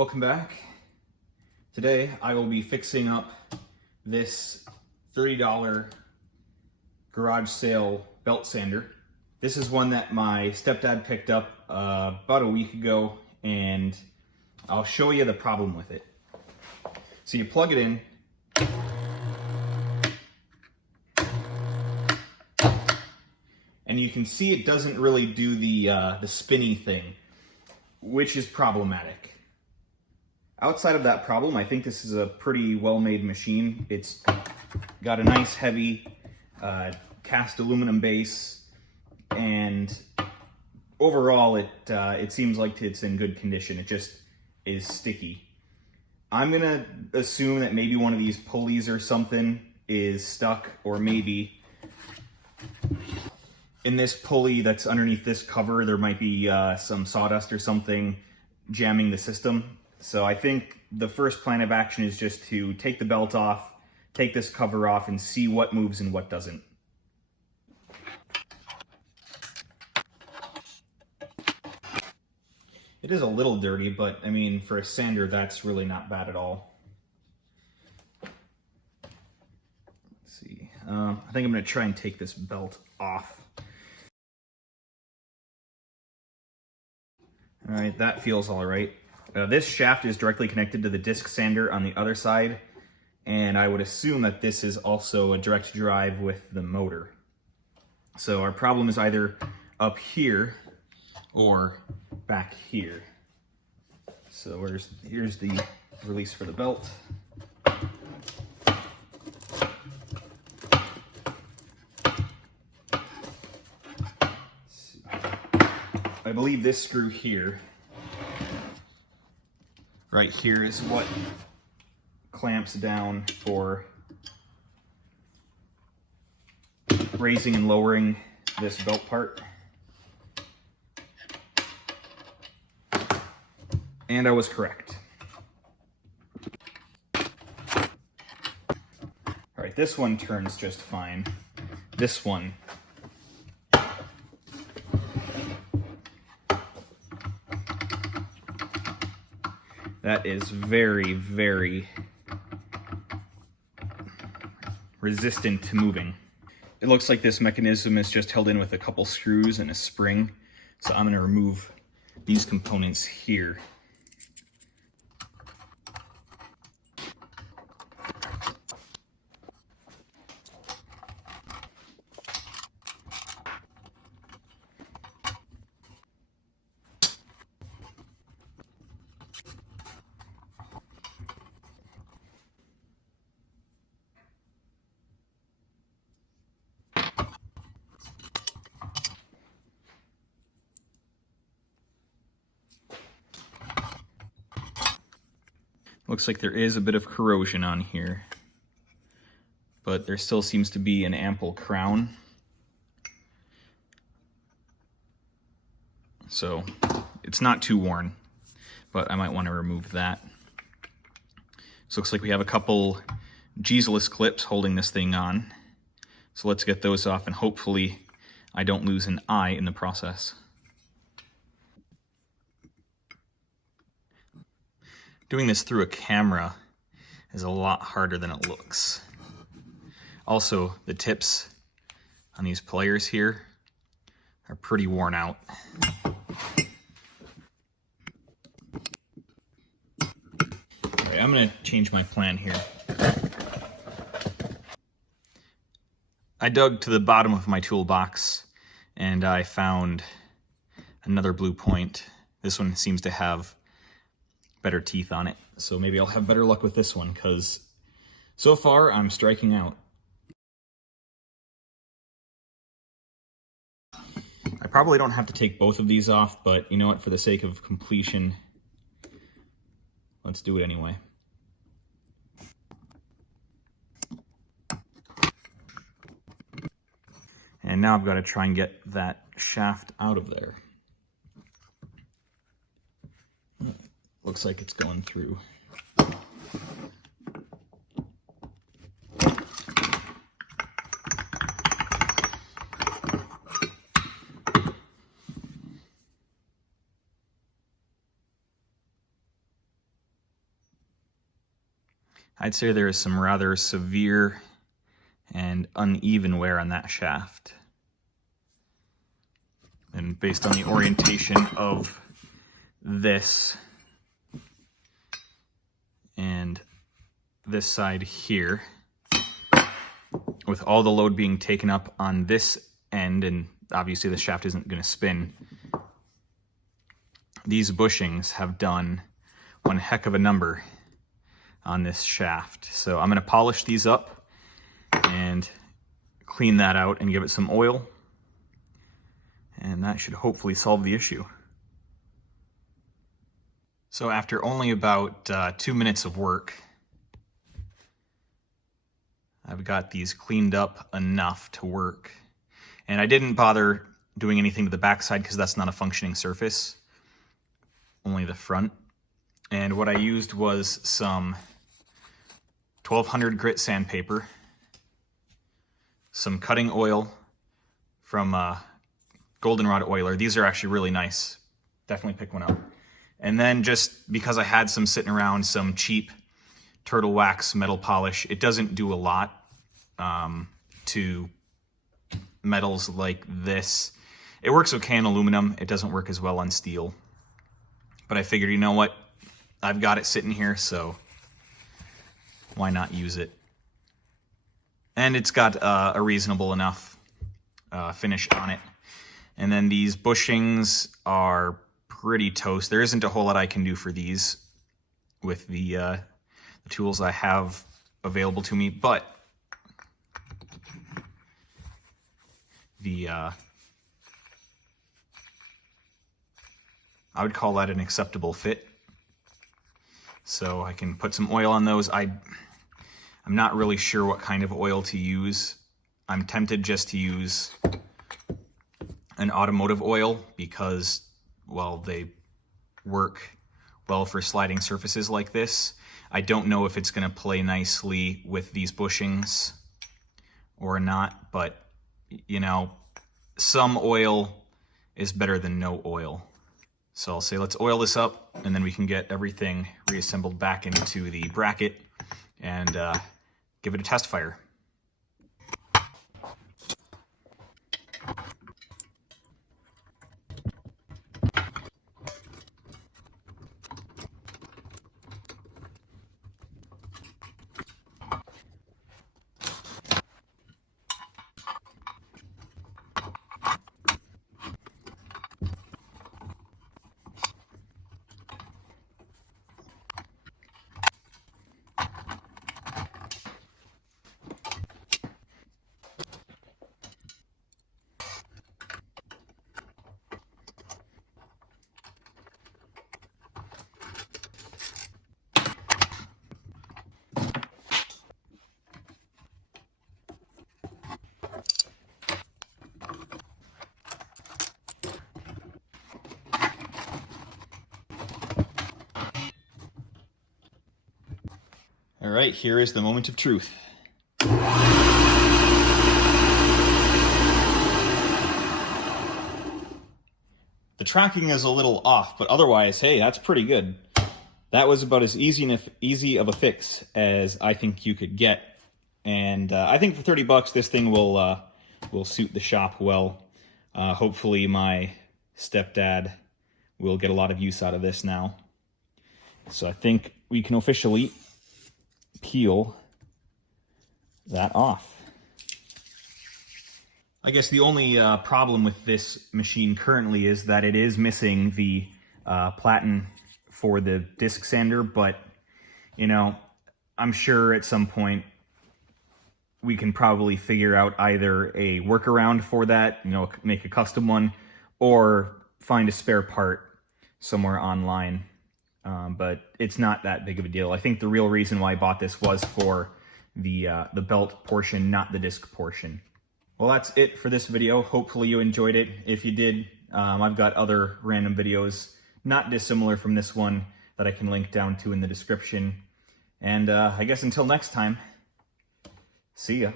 Welcome back. Today I will be fixing up this $30 garage sale belt sander. This is one that my stepdad picked up about a week ago, and I'll show you the problem with it. So you plug it in, and you can see it doesn't really do the spinny thing, which is problematic. Outside of that problem, I think this is a pretty well-made machine. It's got a nice heavy cast aluminum base, and overall it seems like it's in good condition. It just is sticky. I'm gonna assume that maybe one of these pulleys or something is stuck, or maybe in this pulley that's underneath this cover there might be some sawdust or something jamming the system. So I think the first plan of action is just to take the belt off, take this cover off, and see what moves and what doesn't. It is a little dirty, but I mean, for a sander, that's really not bad at all. Let's see. I think I'm going to try and take this belt off. All right, that feels all right. This shaft is directly connected to the disc sander on the other side, and I would assume that this is also a direct drive with the motor. So our problem is either up here or back here. So here's the release for the belt. I believe this screw here, right here, is what clamps down for raising and lowering this belt part. And I was correct. All right, this one turns just fine. This one, that is very, very resistant to moving. It looks like this mechanism is just held in with a couple screws and a spring. So I'm going to remove these components here. Looks like there is a bit of corrosion on here, but there still seems to be an ample crown. So it's not too worn, but I might want to remove that. So looks like we have a couple Jesus clips holding this thing on. So let's get those off, and hopefully I don't lose an eye in the process. Doing this through a camera is a lot harder than it looks. Also, the tips on these pliers here are pretty worn out. All right, I'm gonna change my plan here. I dug to the bottom of my toolbox and I found another blue point. This one seems to have better teeth on it, so maybe I'll have better luck with this one, because so far I'm striking out. I probably don't have to take both of these off, but you know what, for the sake of completion, let's do it anyway. And now I've got to try and get that shaft out of there. Looks like it's going through. I'd say there is some rather severe and uneven wear on that shaft. And based on the orientation of this and this side here, with all the load being taken up on this end, and obviously the shaft isn't going to spin, these bushings have done one heck of a number on this shaft. So I'm going to polish these up and clean that out and give it some oil, and that should hopefully solve the issue. So after only about 2 minutes of work, I've got these cleaned up enough to work. And I didn't bother doing anything to the backside because that's not a functioning surface, only the front. And what I used was some 1200 grit sandpaper, some cutting oil from Goldenrod Oiler. These are actually really nice. Definitely pick one up. And then just because I had some sitting around, some cheap Turtle Wax metal polish. It doesn't do a lot to metals like this. It works okay in aluminum. It doesn't work as well on steel. But I figured, you know what? I've got it sitting here, so why not use it? And it's got a reasonable enough finish on it. And then these bushings are pretty toast. There isn't a whole lot I can do for these with the tools I have available to me, but I would call that an acceptable fit. So I can put some oil on those. I'm not really sure what kind of oil to use. I'm tempted just to use an automotive oil because, well, they work well for sliding surfaces like this. I don't know if it's going to play nicely with these bushings or not, but, you know, some oil is better than no oil. So I'll say let's oil this up, and then we can get everything reassembled back into the bracket and give it a test fire. All right, here is the moment of truth. The tracking is a little off, but otherwise, hey, that's pretty good. That was about as easy of a fix as I think you could get. And I think for 30 bucks, this thing will suit the shop well. Hopefully my stepdad will get a lot of use out of this now. So I think we can officially peel that off. I guess the only problem with this machine currently is that it is missing the platen for the disc sander, but you know, I'm sure at some point we can probably figure out either a workaround for that, you know, make a custom one, or find a spare part somewhere online. But it's not that big of a deal. I think the real reason why I bought this was for the belt portion, not the disc portion. Well, that's it for this video. Hopefully you enjoyed it. If you did, I've got other random videos not dissimilar from this one that I can link down to in the description. And I guess until next time, see ya.